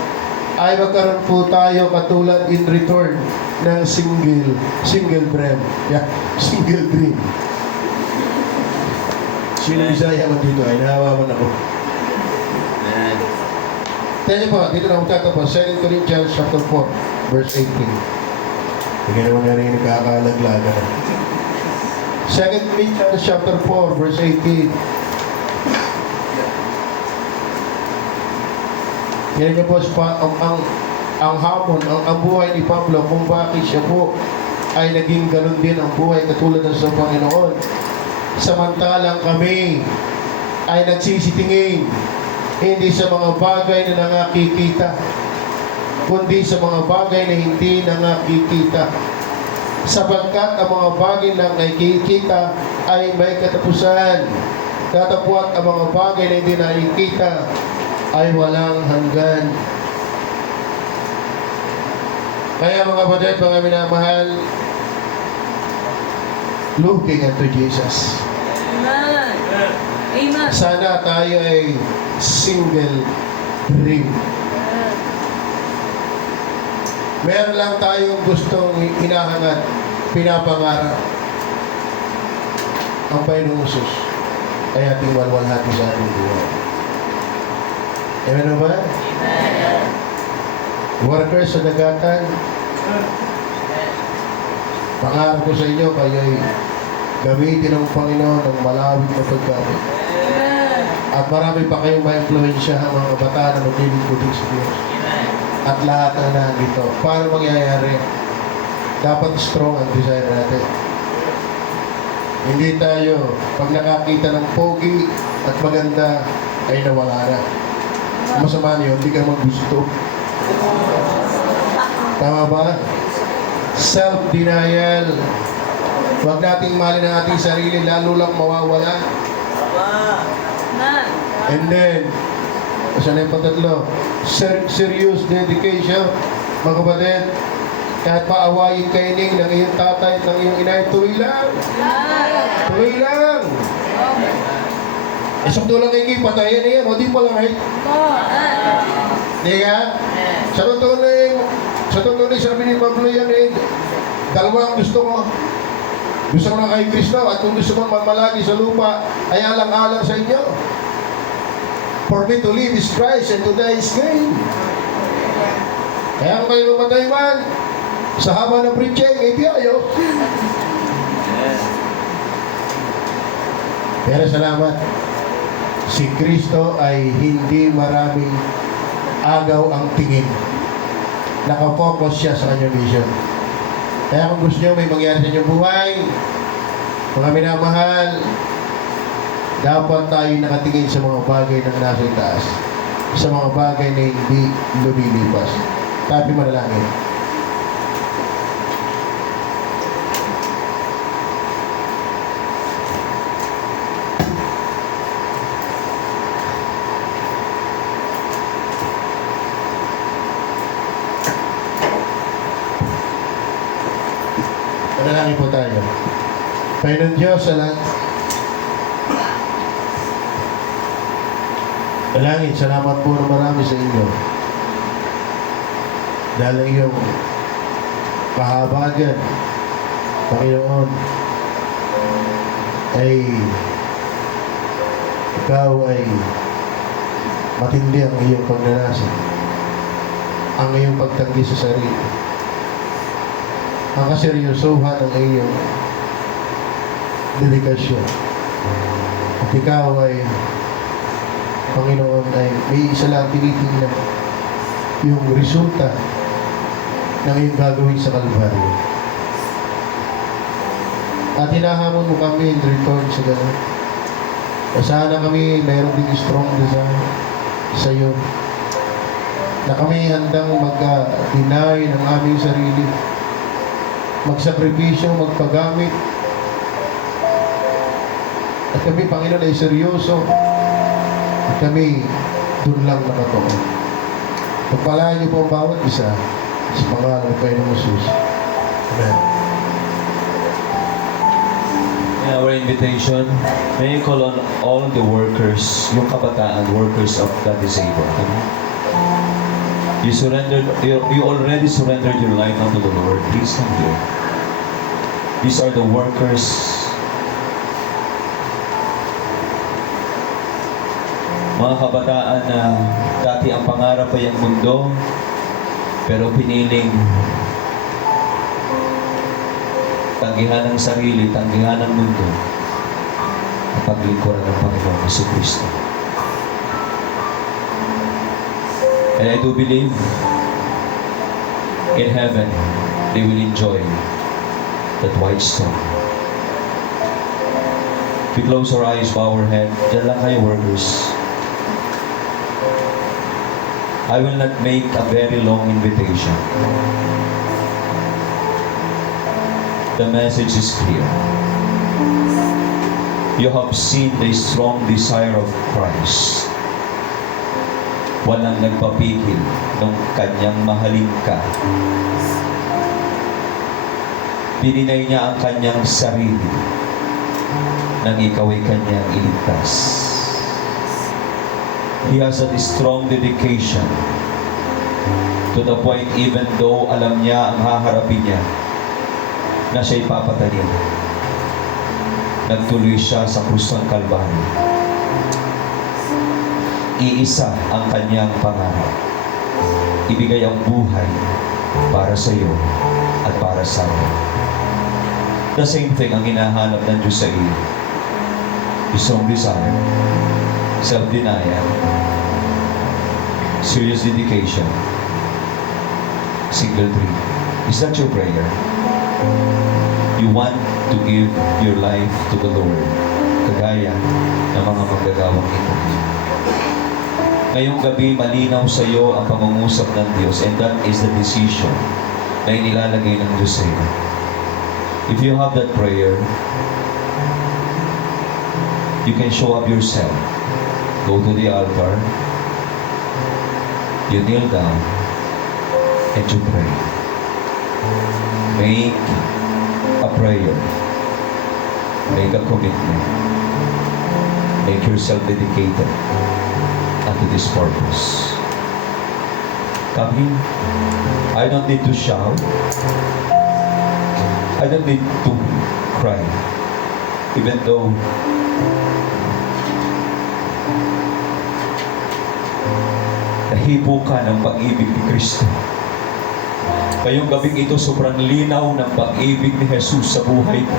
ay magkaroon po tayo katulad in return ng single dream. Yeah, single dream. Sino Bisaya man dito ay nahawaman ako. Tanya po, dito na magtatapos, 2 Corinthians chapter 4, verse 18. Hindi naman nga rin nagkakalaglaga. 2 Corinthians chapter 4, verse 18. Yan niyo po ang hamon, ang buhay ni Pablo, kung bakit siya po ay naging ganun din ang buhay katulad ng sa Panginoon. Samantalang kami ay nagsisitingin hindi sa mga bagay na nakikita, kundi sa mga bagay na hindi nakikita. Sapagkat ang mga bagay na nakikita ay may katapusan. Datapwat ang mga bagay na hindi nakikita ay walang hanggan. Kaya mga kapatid, mga minamahal, looking unto Jesus. Amen. Amen. Sana tayo ay single dream. Meron lang tayong gustong hinahangad, pinapangarap. Ang Panginoong Jesus ay ating walwalhati sa ating buhay. Amen ba? Amen. Workers sa dagatan, pangarap ko sa inyo, kayo ay gamitin ng Panginoon ng malawig na paggamit. Amen. At marami pa kayong ma-influensya ang mga kabataan na maglilingkod sa Diyos. At lahat na nandito. Paano mangyayari? Dapat strong ang desire natin. Hindi tayo, pag nakakita ng pogi at maganda, ay nawala na. Masama niyo, hindi ka maggusto. Tama ba? Self-denial. Huwag nating mali ng ating sarili, lalo lang mawawala. Amen. And then, asa na yung patatlo? Serious dedication. Mga kapatid, kahit maawayin kayo ng iyong tatay at ng iyong inay, tuloy lang. Amen. Tuloy lang. Sakto lang kayo, patayin na yan. O di pala right? Di ka? Sa totoo na yung sabi ni Pablo yan eh, dalawa ang gusto ko. Gusto ko na kay Kristo at kung gusto mo mamalagi sa lupa, ay alang-alang sa inyo. For me to live is Christ and to die is gain. Kaya kung kayo lumatay man, sa haba ng preaching, ay biyayo. Pero salamat. Si Kristo ay hindi maraming agaw ang tingin. Nakafocus siya sa kanyang vision. Kaya kung gusto nyo may mangyari sa inyong buhay, mga minamahal, dapat tayo nakatingin sa mga bagay na nasa itaas. Sa mga bagay na hindi lumilipas. Tapi manalangin. Manalangin po tayo. Panginoon Diyos, Dalangin, salamat po na marami sa inyo. Dahil ang iyong kahabagan, Panginoon, ay ikaw ay matindi ang iyong pagnanasa, ang iyong pagtanggi sa sarili, ang kaseryosohan ng iyong dedikasyon. At ikaw ay Panginoon ay may isa lang tinitingnan yung resulta ng iyong gagawin sa Kalbaryo. At hinahamon mo kami in return sa gano'n. Sana kami mayroon din strong desire sa iyo na kami handang mag-deny ng aming sarili, magsakripisyo, magpagamit. At kami, Panginoon, ay seryoso. At kami, doon lang nakatoon. Pagpalaan niyo po ang bawat isa sa pangalan ng Panginoong Jesus. Amen. In our invitation, may you call on all the workers, yung kabataan, workers of God is able. Amen. You already surrendered your life unto the Lord. Please come here. These are the workers. Mga kabataan na dati ang pangarap ay ang mundo, pero piniling tanggihan ng sarili, tanggihan ng mundo, at paglingkuran ng Panginoon Jesucristo. And I do believe in heaven, they will enjoy that white stone. We close our eyes, bow our head. Diyan lang kayo, workers. I will not make a very long invitation. The message is clear. You have seen the strong desire of Christ. Walang nagpapigil nung kanyang mahalin ka. Dininay niya ang kanyang sarili nang ikaw ay kanyang iligtas. He has a strong dedication to the point even though alam niya ang haharapin niya na siya'y papatayin. Nagtuloy siya sa krus ng Kalbaryo. iisa ang kanyang pangarap. Ibigay ang buhay para sa iyo at para sa akin. The same thing ang hinahanap ng Diyos sa iyo. Strong desire, self-denial, serious dedication, single dream. Is that your prayer? You want to give your life to the Lord, kagaya ng mga manggagawang ito. Ngayong gabi, malinaw sa iyo ang pangungusap ng Diyos, and that is the decision na inilalagay ng Diyos sa iyo. If you have that prayer, you can show up yourself. Go to the altar, you kneel down, and you pray. Make a prayer. Make a commitment. Make yourself dedicated unto this purpose. Come in. I don't need to shout. I don't need to cry. Even though nahipo ka ng pag-ibig ni Kristo. Ngayong gabing ito, sobrang linaw ng pag-ibig ni Jesus sa buhay mo.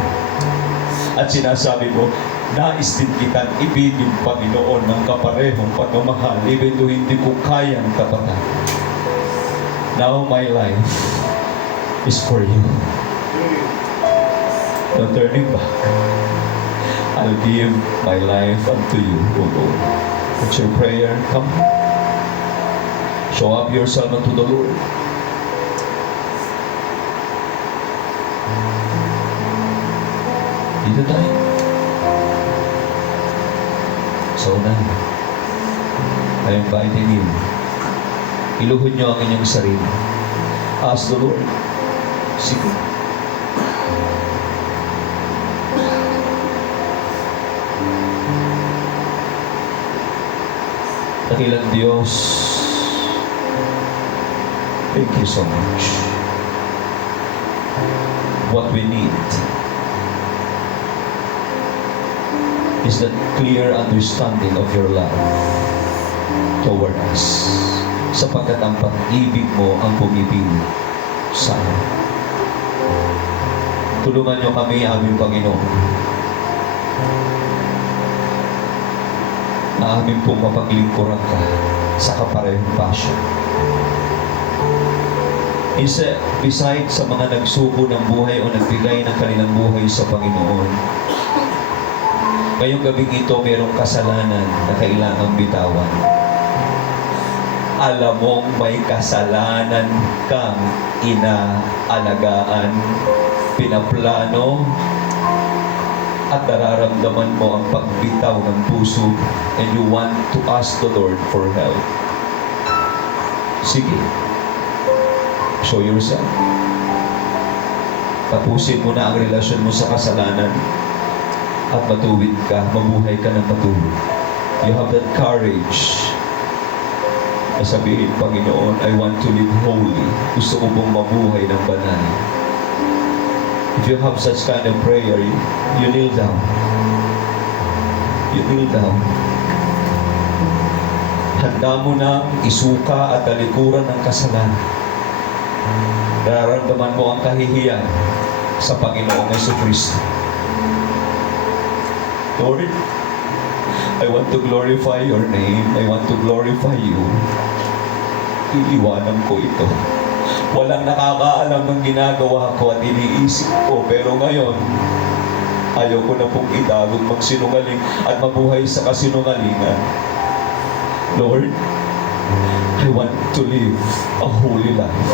At sinasabi mo, nais din kitang ibigin, Panginoon, ng kaparehong pagmamahal, even though hindi ko kayang kapatan. Now my life is for you. No turning back. I'll give my life unto you, O Lord. It's your prayer. Come. Show up yourself unto the Lord. Dito tayo. So na. I invite you. Iluhod nyo ang inyong sarili. Ask the Lord. Sige. Dakilang Diyos, thank you so much. What we need is that clear understanding of your love toward us. Sapagkat ang pag-ibig mo ang pumipili sa amin. Tulungan niyo kami, aming Panginoon, na amin pong mapaglingkuran ka sa kaparehong passion. Besides sa mga nagsuko ng buhay o nagbigay ng kanilang buhay sa Panginoon, ngayong gabing ito mayroong kasalanan na kailangang bitawan. Alam mong may kasalanan kang inaalagaan, pinaplano, at nararamdaman mo ang pagbitaw ng puso, and you want to ask the Lord for help. Sige. Show yourself. Tapusin mo na ang relasyon mo sa kasalanan at matuwid ka, mabuhay ka ng matuwid. You have that courage na sabihin, Panginoon, I want to live holy. Gusto ko pong mabuhay ng banal. If you have such kind of prayer, you kneel down. You kneel down. Handa mo na isuka at talikuran ng kasalanan. Nararamdaman mo ang kahihiyan sa Panginoong Jesucristo. Lord, I want to glorify your name. I want to glorify you. Iiwanan ko ito. Walang nakakaalam ng ginagawa ko at iniisip ko. Pero ngayon, ayaw ko na pong itagog, magsinungaling at mabuhay sa kasinungalingan. Lord, I want to live a holy life.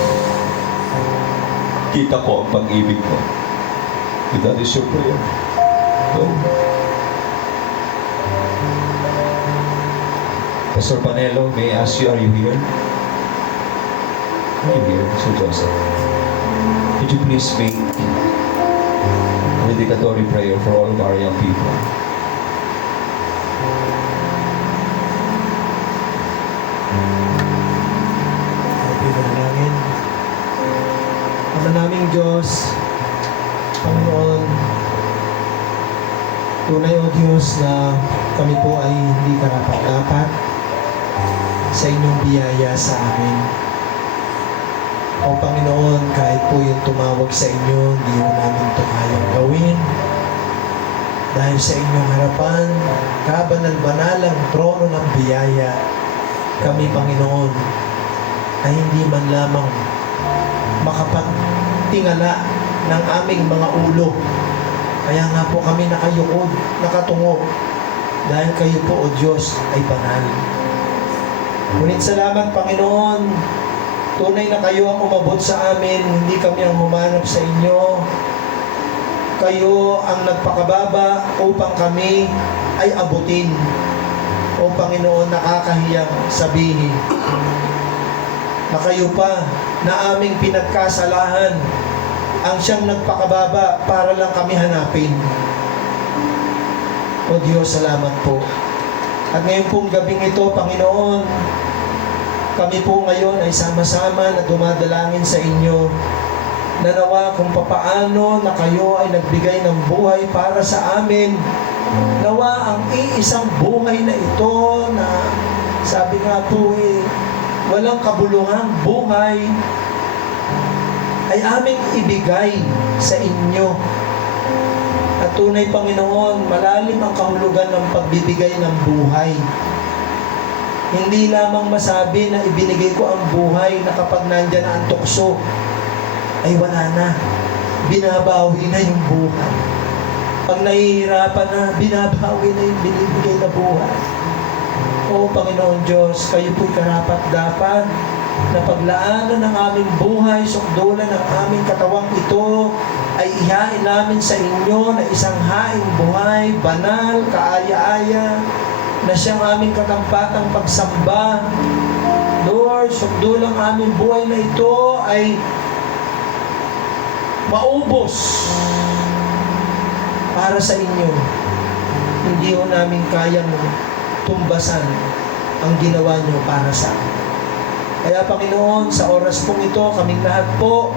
Kita ko ang pag-ibig mo. If that is your prayer, go. Pastor Panelo, may I ask you, are you here? Are you here, Sir Joseph? Could you please make a dedicatory prayer for all of our young people? Namin. Ama naming Diyos, Panginoon, tunay o Diyos na kami po ay hindi karapat-dapat. sa inyong biyaya sa amin. O Panginoon, kahit po yung tumawag sa inyo, hindi mo namin ito kayang gawin. Dahil sa inyong harapan, kabanal-banalang trono ng biyaya, kami, Panginoon, ay hindi man lamang makapagtingala ng aming mga ulo. Kaya nga po kami nakayukod, nakatungo, dahil kayo po, O Diyos, ay banal. Ngunit salamat, Panginoon, tunay na kayo ang umabot sa amin, hindi kami ang humanap sa inyo. Kayo ang nagpakababa upang kami ay abutin. O Panginoon, nakakahiyang sabihin na kayo pa na aming pinagkasalahan ang siyang nagpakababa para lang kami hanapin. O Diyos, salamat po. At ngayon pong gabing ito, Panginoon, kami po ngayon ay sama-sama na dumadalangin sa inyo. Nanawa kung papaano na kayo ay nagbigay ng buhay para sa amin. Nawa ang iisang buhay na ito na sabi nga po walang kabuluhang buhay ay aming ibigay sa inyo. At tunay, Panginoon, malalim ang kahulugan ng pagbibigay ng buhay. Hindi lamang masabi na ibinigay ko ang buhay na kapag nandyan na ang tukso, ay wala na. Binabawi na yung buhay. Pag nahihirapan na, binabawi na yung binibigay na buhay. O Panginoon Diyos, kayo po'y karapat-dapat na paglaanan ng aming buhay, sukdulan ng aming katawang ito, ay ihain namin sa inyo na isang haing buhay, banal, kaaya-aya, na siyang aming katampatang pagsamba. Lord, sukdulang aming buhay na ito ay maubos para sa inyo. Hindi ho namin kayang tumbasan ang ginawa niyo para sa amin. Kaya Panginoon, sa oras pong ito, kaming lahat po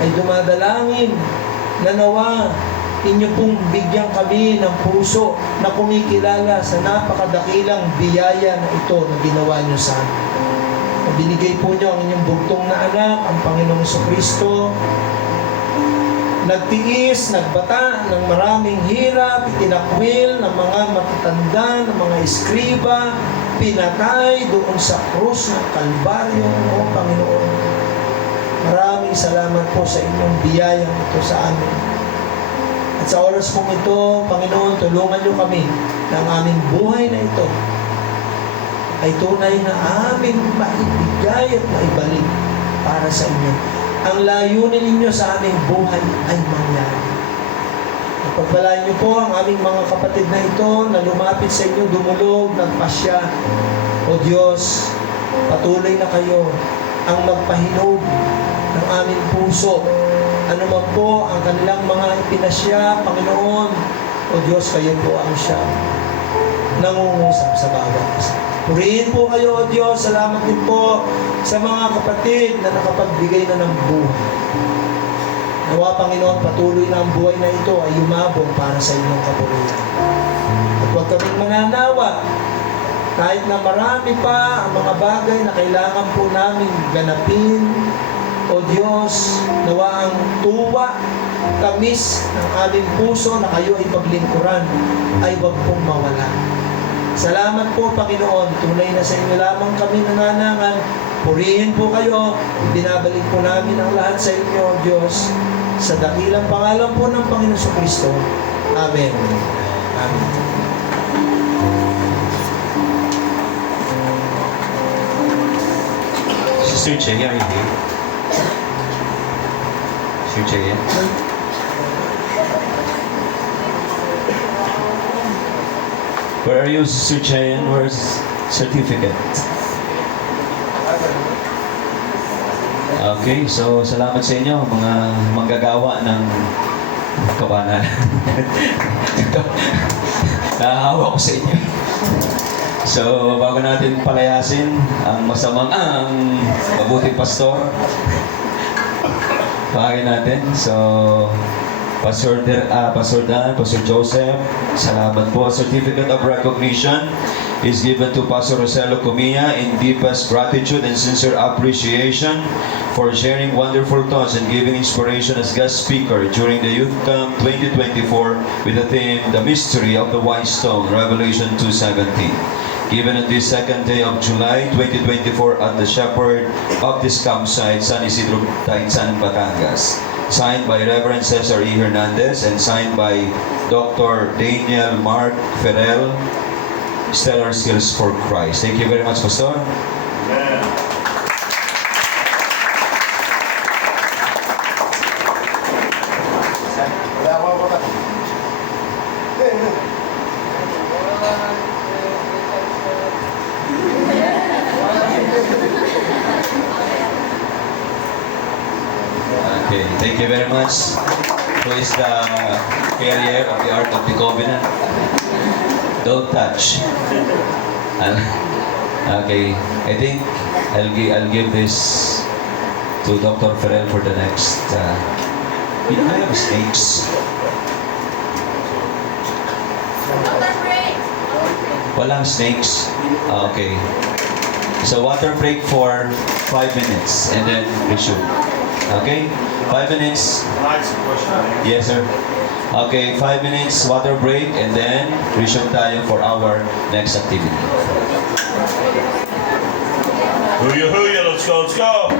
ay dumadalangin na nawa inyo pong bigyan kami ng puso na kumikilala sa napakadakilang biyaya na ito na ginawa niyo sa amin. Binigay po niyo ang inyong bugtong na anak, ang Panginoong Jesucristo. Nagtiis, nagbata ng maraming hirap, itinakwil ng mga matatanda, ng mga eskriba, pinatay doon sa krus ng Kalbaryo, O Panginoon. Maraming salamat po sa inyong biyayang ito sa amin. At sa oras pong ito, Panginoon, tulungan niyo kami ng aming buhay na ito ay tunay na aming maibigay at maibalik para sa inyo. Ang layunin ninyo sa aming buhay ay mangyari. Pagpalain niyo po ang aming mga kapatid na ito na lumapit sa inyo, dumulog, nagpasya. O Diyos, patuloy na kayo ang magpahinog ng aming puso. Ano man po ang kanilang mga ipinasya, Panginoon, o Diyos, kayo po ang siya nangungusap sa bawat isa. Purihin po kayo, O Diyos. Salamat din po sa mga kapatid na nakapagbigay na ng buhay. Nawa, Panginoon, patuloy na ang buhay na ito ay yumabong para sa inyong kapurihan. At huwag kaming mananawa, kahit na marami pa ang mga bagay na kailangan po namin ganapin, O Diyos, nawa ang tuwa, tamis ng aming puso na kayo ay paglingkuran ay huwag pong mawala. Salamat po, Panginoon. Tunay na sa inyo lamang kami nananangan. Purihin po kayo. Binabalik po namin ang lahat sa inyo, Diyos. Sa dakilang pangalan po ng Panginoon Jesucristo. Amen. Amen. Sister Chea, are you here? Sister Chea? Where are you, Sister Chea? Where's certificate? Okay, so salamat sa inyo, mga manggagawa ng kawanan. Nahahawa ko sa inyo. So, bago natin palayasin ang mabuting pastor, pahagin natin. So, Pastor Dan, Pastor Joseph, salamat po. Certificate of Recognition is given to Pastor Rosello Comia in deepest gratitude and sincere appreciation for sharing wonderful thoughts and giving inspiration as guest speaker during the Youth Camp 2024 with the theme, The Mystery of the White Stone, Revelation 2:17. Given on this second day of July 2024 at the Shepherd Baptist Campsite, San Isidro, Tainsan, Batangas. Signed by Reverend Cesar E. Hernandez and signed by Dr. Daniel Mark Ferrell, Stellar Skills for Christ. Thank you very much, Pastor. Wala ako pa. Okay, thank you very much. Who is the carrier of the Ark of the Covenant? Don't touch. Okay, I think I'll give this to Dr. Ferrell for the next. You know, I have snakes. Walang snakes. Okay. So water break for 5 minutes and then resume. Okay? 5 minutes. Yes, sir. Okay, 5 minutes water break and then resume tayo for our next activity. Hooya, hooya, let's go, let's go.